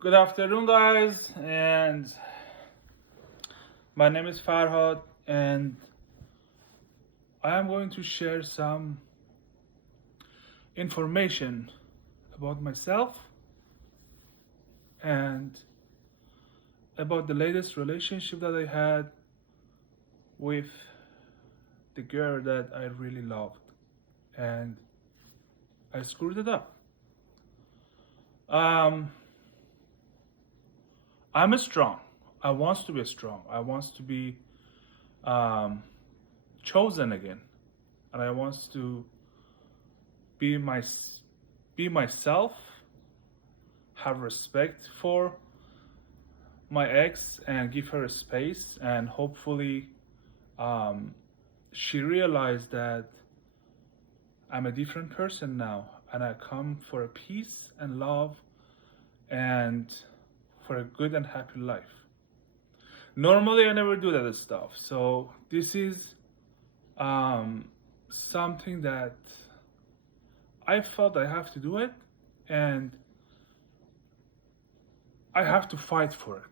Good afternoon, guys, and my name is Farhad, and I am going to share some information about myself and about the latest relationship that I had with the girl that I really loved, and I screwed it up. Um, I'm a strong. I want to be strong. I want to be um, chosen again, and I want to be my be myself, have respect for my ex, and give her a space. And hopefully, um, she realized that I'm a different person now, and I come for a peace and love and for a good and happy life. Normally, I never do that stuff. So this is um, something that I felt I have to do it, and I have to fight for it.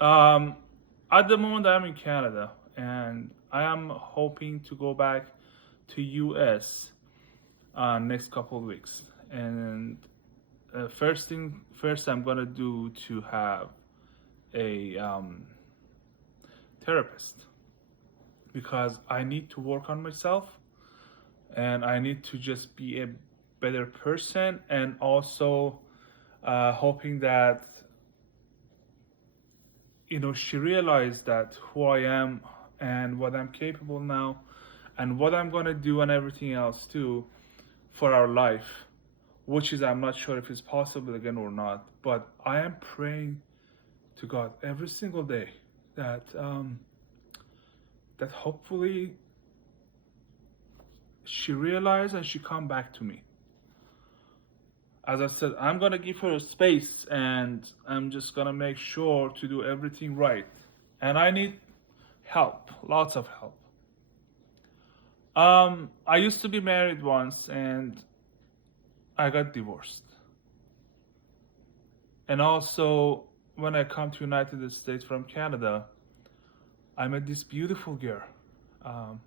At the moment, I'm in Canada, and I am hoping to go back to US next couple of weeks. And first, I'm gonna do to have a therapist because I need to work on myself, and I need to just be a better person, and also hoping that she realized that who I am and what I'm capable now and what I'm gonna do and everything else too for our life, which is I'm not sure if it's possible again or not, but I am praying to God every single day that that hopefully she realized and she come back to me. As I said, I'm gonna give her a space, and I'm just gonna make sure to do everything right. And I need help, lots of help. I used to be married once, and I got divorced. And also, when I come to United States from Canada, I met this beautiful girl. Um,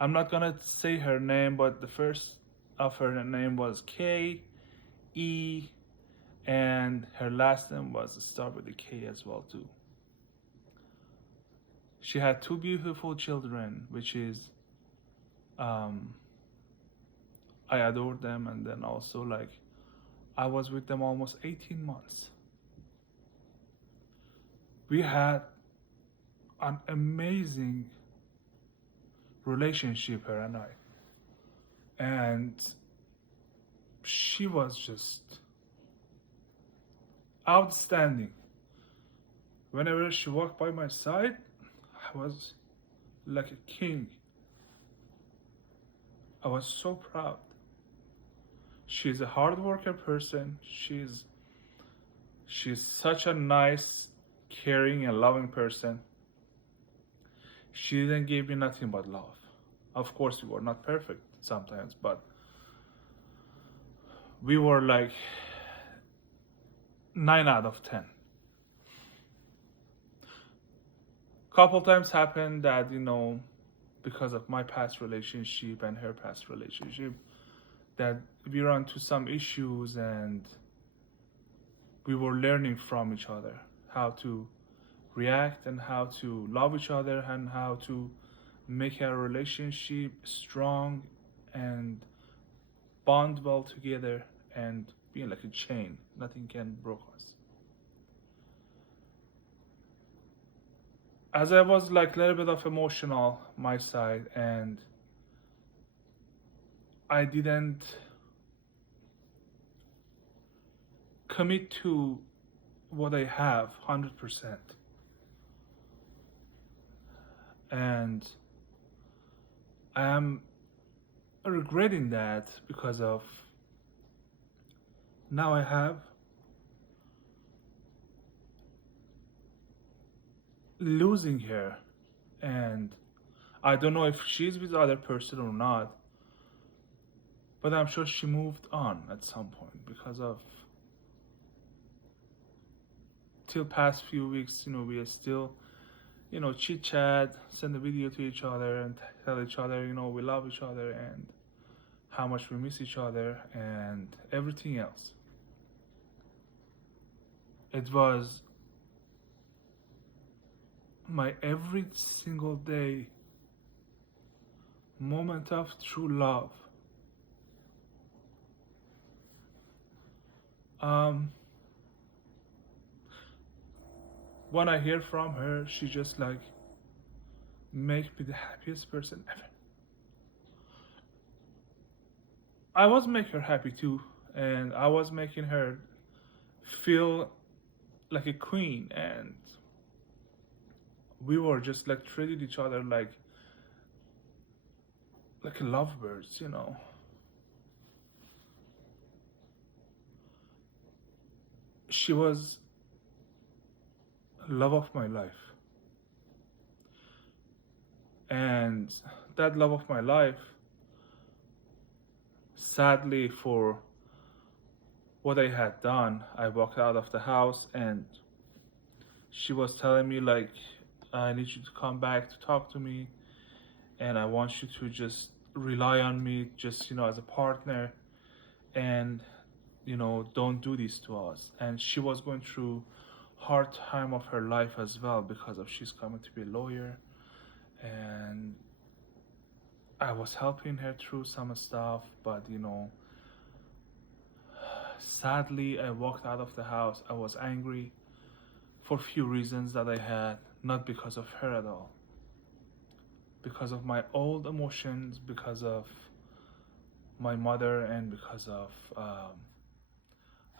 I'm not gonna say her name, but the first of her name was KE, and her last name was start with a K as well too. She had two beautiful children, which is um, I adored them, and then also like I was with them almost 18 months. We had an amazing relationship, her and I, and she was just outstanding. Whenever she walked by my side, I was like a king. I was so proud. She's a hard worker person. She's such a nice, caring and loving person. She didn't give me nothing but love. Of course, we were not perfect sometimes, but we were like 9 out of 10. Couple times happened that because of my past relationship and her past relationship, that we ran into some issues, and we were learning from each other how to react and how to love each other and how to make our relationship strong and bond well together and being like a chain. Nothing can break us. As I was like a little bit of emotional my side, and I didn't commit to what I have 100%. And I am regretting that because of now I have losing her, and I don't know if she's with other person or not, But I'm sure she moved on at some point because of till past few weeks, we are still, chit chat, send a video to each other and tell each other, we love each other and how much we miss each other and everything else. It was my every single day moment of true love. Um, when I hear from her, she just like make me the happiest person ever. I was making her happy too, and I was making her feel like a queen, and we were just like treated each other like lovebirds. She was love of my life, and that love of my life, sadly for what I had done, I walked out of the house and she was telling me like, I need you to come back to talk to me and I want you to just rely on me just as a partner, and don't do this to us. And she was going through hard time of her life as well because of she's coming to be a lawyer, and I was helping her through some stuff, but sadly I walked out of the house. I was angry for few reasons that I had, not because of her at all, because of my old emotions, because of my mother, and because of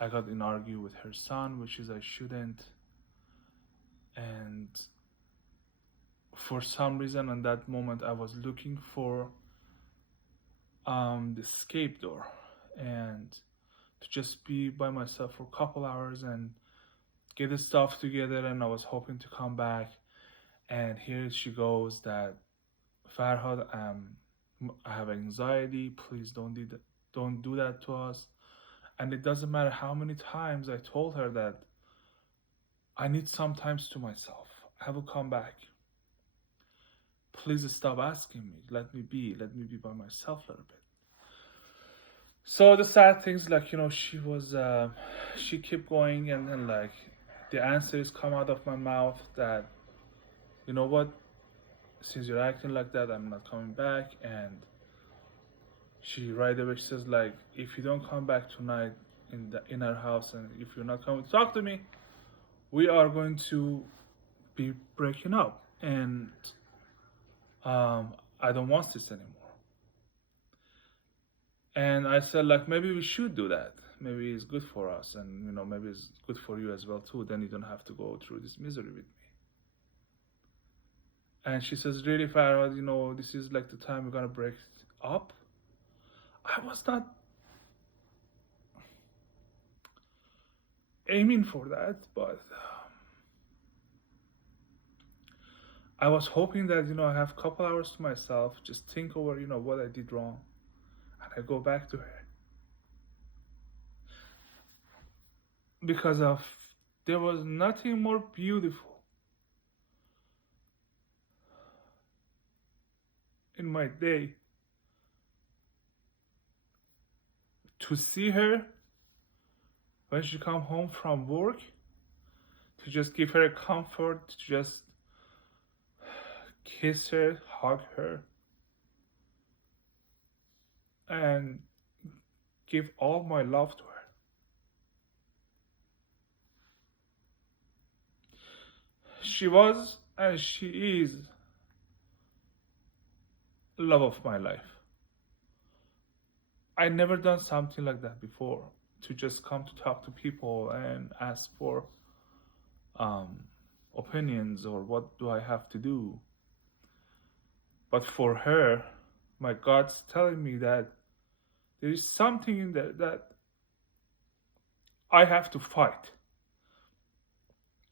I got in argue with her son, which is I shouldn't. And for some reason in that moment I was looking for the escape door and to just be by myself for a couple hours and get the stuff together, and I was hoping to come back. And here she goes that, Farhad, I have anxiety, please don't do that to us. And it doesn't matter how many times I told her that I need some times to myself, I will come back, please stop asking me, let me be by myself a little bit. So the sad things, like she kept going, and then like the answers come out of my mouth that, what, since you're acting like that, I'm not coming back. And she right away says like, if you don't come back tonight in our house, and if you're not coming to talk to me, we are going to be breaking up, and I don't want this anymore. And I said like, maybe we should do that. Maybe it's good for us, and maybe it's good for you as well too. Then you don't have to go through this misery with me. And she says, really, Farah, this is like the time we're gonna break up. I was not aiming for that, but I was hoping that I have a couple hours to myself, just think over what I did wrong, and I go back to her. Because of there was nothing more beautiful in my day to see her when she come home from work, to just give her a comfort, to just kiss her, hug her, and give all my love to her. She was and she is love of my life. I never done something like that before, to just come to talk to people and ask for opinions or what do I have to do. But for her, my God's telling me that there is something in there that I have to fight.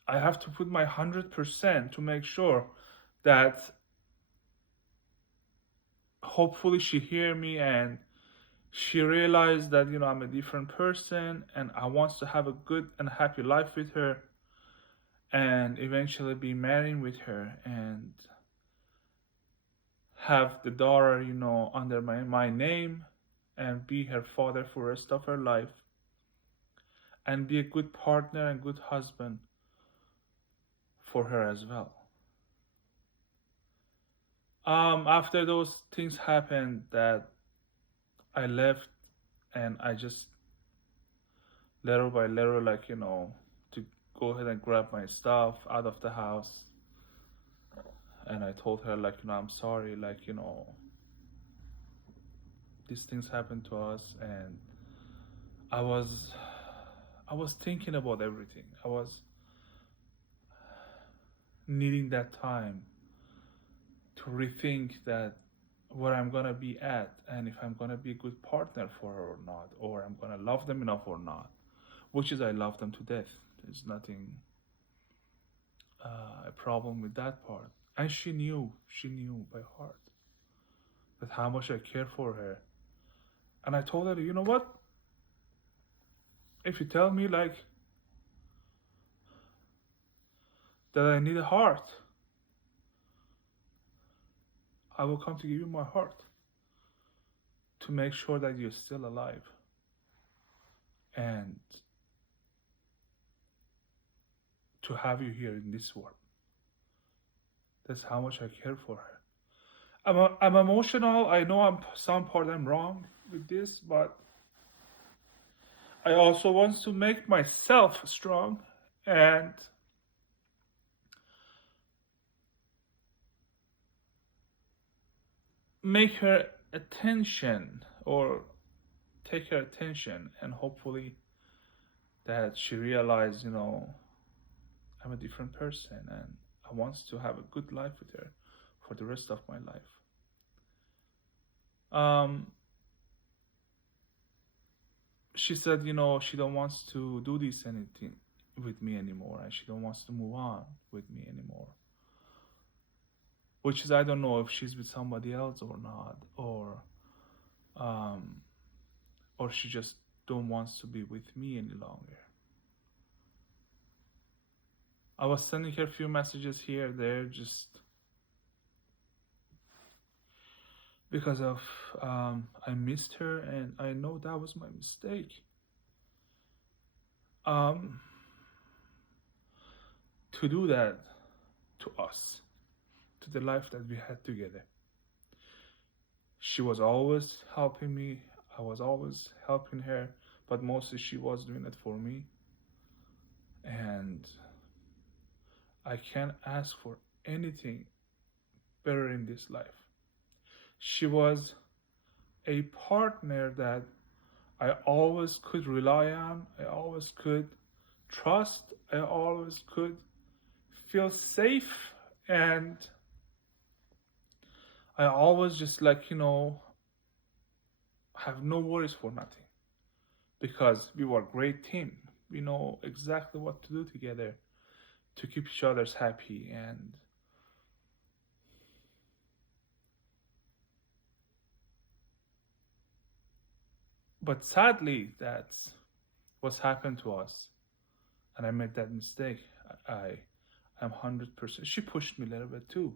I have to put my 100% to make sure that hopefully she hear me and She realized that, I'm a different person and I want to have a good and happy life with her and eventually be married with her and have the daughter, under my name and be her father for the rest of her life and be a good partner and good husband for her as well. After those things happened that I left and I just little by little, like, to go ahead and grab my stuff out of the house. And I told her, like, I'm sorry, like, these things happened to us. And I was, I was thinking about everything. I was needing that time to rethink that where I'm gonna be at and if I'm gonna be a good partner for her or not, or I'm gonna love them enough or not. Which is I love them to death. There's nothing a problem with that part. And she knew by heart that how much I care for her. And I told her, you know what? If you tell me like that I need a heart, I will come to give you my heart to make sure that you're still alive and to have you here in this world. That's how much I care for her. I'm emotional. I know some part I'm wrong with this, but I also want to make myself strong and make her attention or take her attention and hopefully that she realize, I'm a different person and I want to have a good life with her for the rest of my life. She said, she don't wants to do this anything with me anymore and she don't wants to move on with me anymore. Which is I don't know if she's with somebody else or not, or she just don't wants to be with me any longer. I was sending her a few messages here there just because of I missed her and I know that was my mistake. To do that to us, to the life that we had together. She was always helping me. I was always helping her, but mostly she was doing it for me. And I can't ask for anything better in this life. She was a partner that I always could rely on, I always could trust, I always could feel safe, and I always just have no worries for nothing because we were a great team. We know exactly what to do together to keep each other's happy. And but sadly that's what's happened to us and I made that mistake. I'm 100%. She pushed me a little bit too,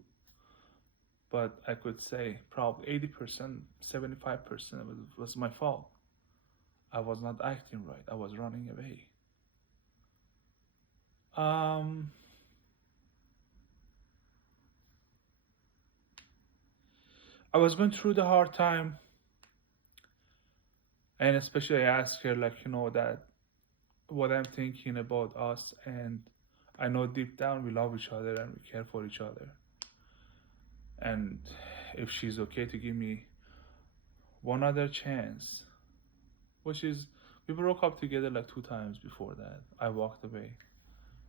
but I could say probably 80%, 75% was my fault. I was not acting right. I was running away. Um, I was going through the hard time, and especially I asked her, that what I'm thinking about us, and I know deep down we love each other and we care for each other. And if she's okay to give me one other chance, which is we broke up together like 2 times before that. I walked away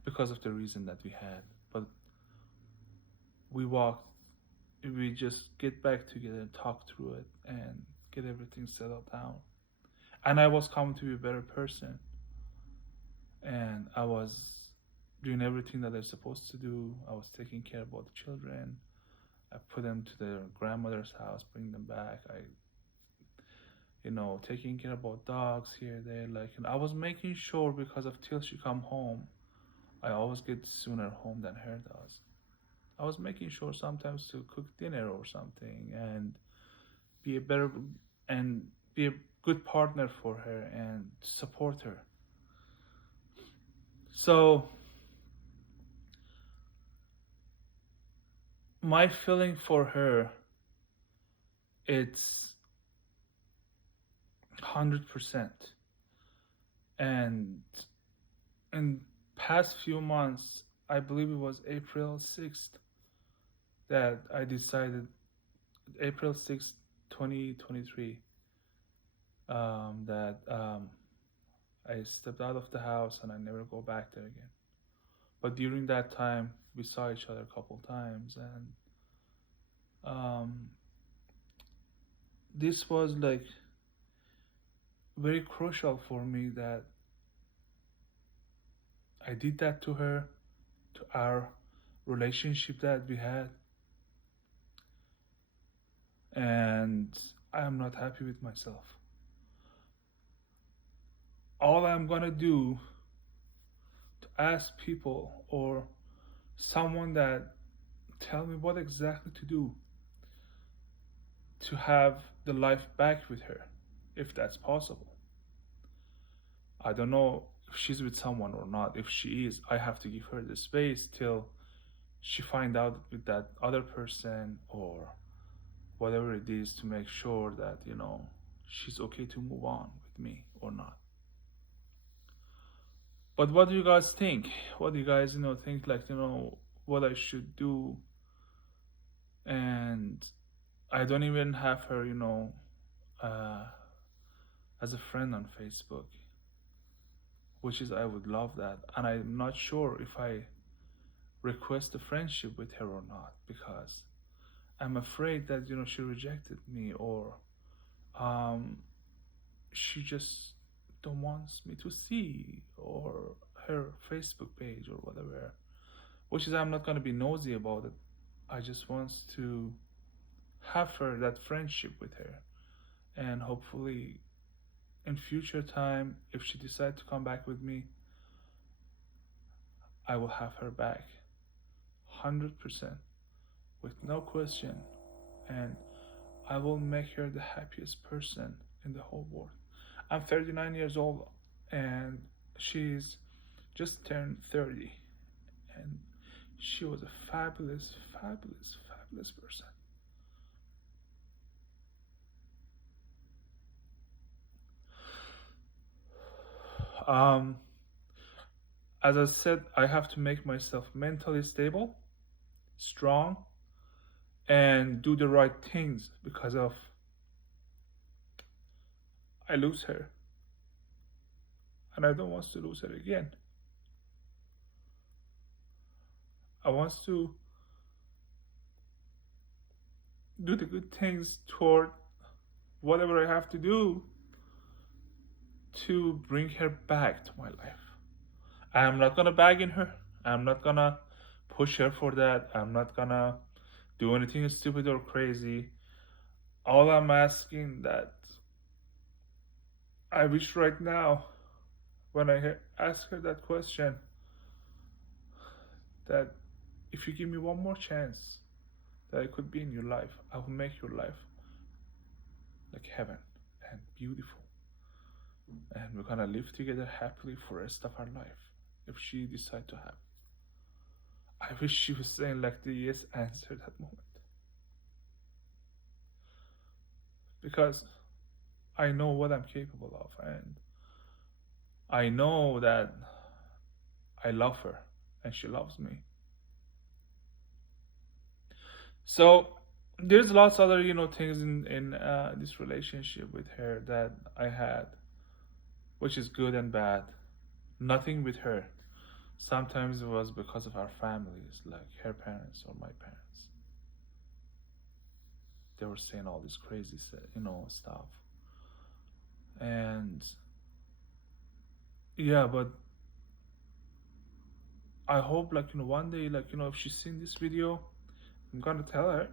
because of the reason that we had. But we just get back together and talk through it and get everything settled down. And I was coming to be a better person. And I was doing everything that I was supposed to do. I was taking care about the children. I put them to their grandmother's house, bring them back. I taking care about dogs here, there. Like, and I was making sure because of till she come home, I always get sooner home than her does. I was making sure sometimes to cook dinner or something and be a better and be a good partner for her and support her. So my feeling for her, it's 100%. And in past few months, I believe it was April 6th that I decided, April 6th, 2023, that I stepped out of the house and I never go back there again. But during that time, we saw each other a couple times, and um, this was like very crucial for me that I did that to her, to our relationship that we had, and I am not happy with myself. All I'm gonna do to ask people or someone that tell me what exactly to do to have the life back with her, if that's possible. I don't know if she's with someone or not. If she is, I have to give her the space till she find out with that other person or whatever it is to make sure that she's okay to move on with me or not. But what do you guys think? What do you guys think, like what I should do? And I don't even have her uh, as a friend on Facebook, which is I would love that, and I'm not sure if I request a friendship with her or not because I'm afraid that she rejected me or um, she just don't wants me to see or her Facebook page or whatever. Which is I'm not gonna be nosy about it. I just wants to have her that friendship with her, and hopefully in future time, if she decide to come back with me, I will have her back, 100%, with no question, and I will make her the happiest person in the whole world. I'm 39 years old, and she's just turned 30, and she was a fabulous, fabulous, fabulous person. Um, as I said, I have to make myself mentally stable, strong, and do the right things because of I lose her, and I don't want to lose her again. I want to do the good things toward whatever I have to do to bring her back to my life. I am not gonna bag in her. I'm not gonna push her for that. I'm not gonna do anything stupid or crazy. All I'm asking that I wish right now when I ask her that question that if you give me one more chance that I could be in your life, I will make your life like heaven and beautiful. And we're gonna live together happily for the rest of our life if she decide to have. I wish she was saying like the yes answer that moment. Because I know what I'm capable of and I know that I love her and she loves me. So there's lots other things in this relationship with her that I had, which is good and bad. Nothing with her. Sometimes it was because of our families, like her parents or my parents. They were saying all this crazy, stuff. And yeah, but I hope, like, one day, like, if she's seen this video, I'm gonna tell her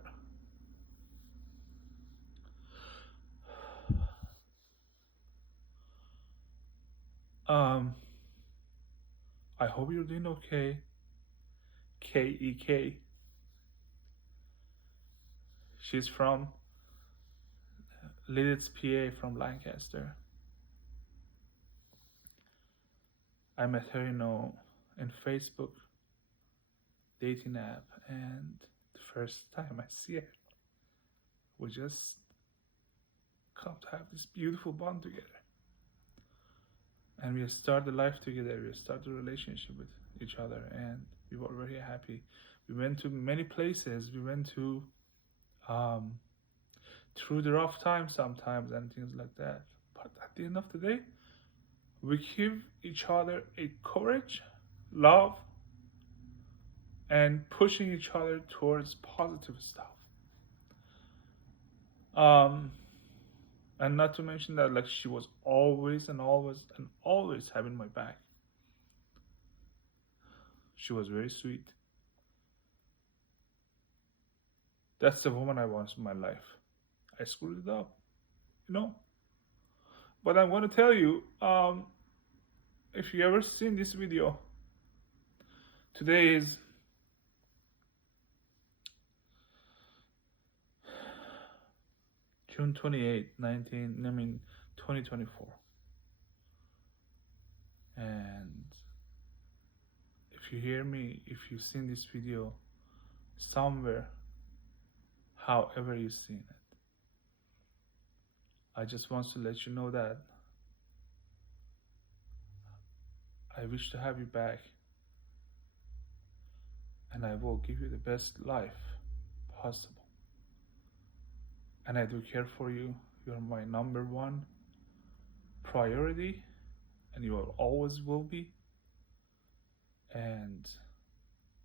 Um, I hope you're doing okay. KEK. She's from Lilith's PA from Lancaster. I met her, in Facebook dating app, and the first time I see her, we just come to have this beautiful bond together. And we started life together, we started a relationship with each other, and we were very happy. We went to many places, we went to um, through the rough times sometimes and things like that. But at the end of the day, we give each other a courage, love, and pushing each other towards positive stuff. Um, and not to mention that, like, she was always and always and always having my back. She was very sweet. That's the woman I want in my life. I screwed it up, you know. But I'm gonna tell you, if you ever seen this video, today is June 28, 2024. And if you hear me, if you've seen this video somewhere, however you've seen it, I just want to let you know that I wish to have you back, and I will give you the best life possible. And I do care for you. You're my number one priority, and you always will be. And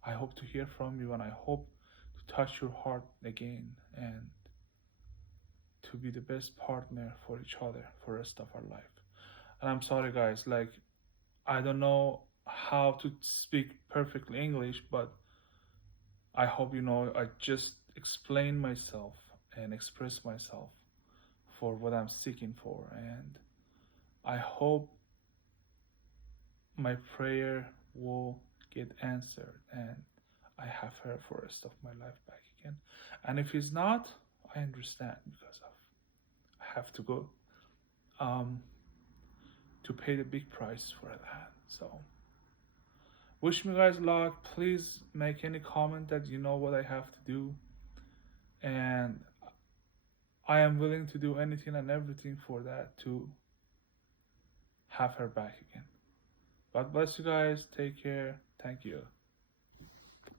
I hope to hear from you, and I hope to touch your heart again and to be the best partner for each other for the rest of our life. And I'm sorry, guys, like, I don't know how to speak perfectly English, but I hope I just explain myself and express myself for what I'm seeking for. And I hope my prayer will get answered and I have her for the rest of my life back again. And if it's not, I understand, because I have to go to pay the big price for that. So wish me guys luck. Please make any comment that you know what I have to do, and I am willing to do anything and everything for that to have her back again. God bless you guys. Take care. Thank you.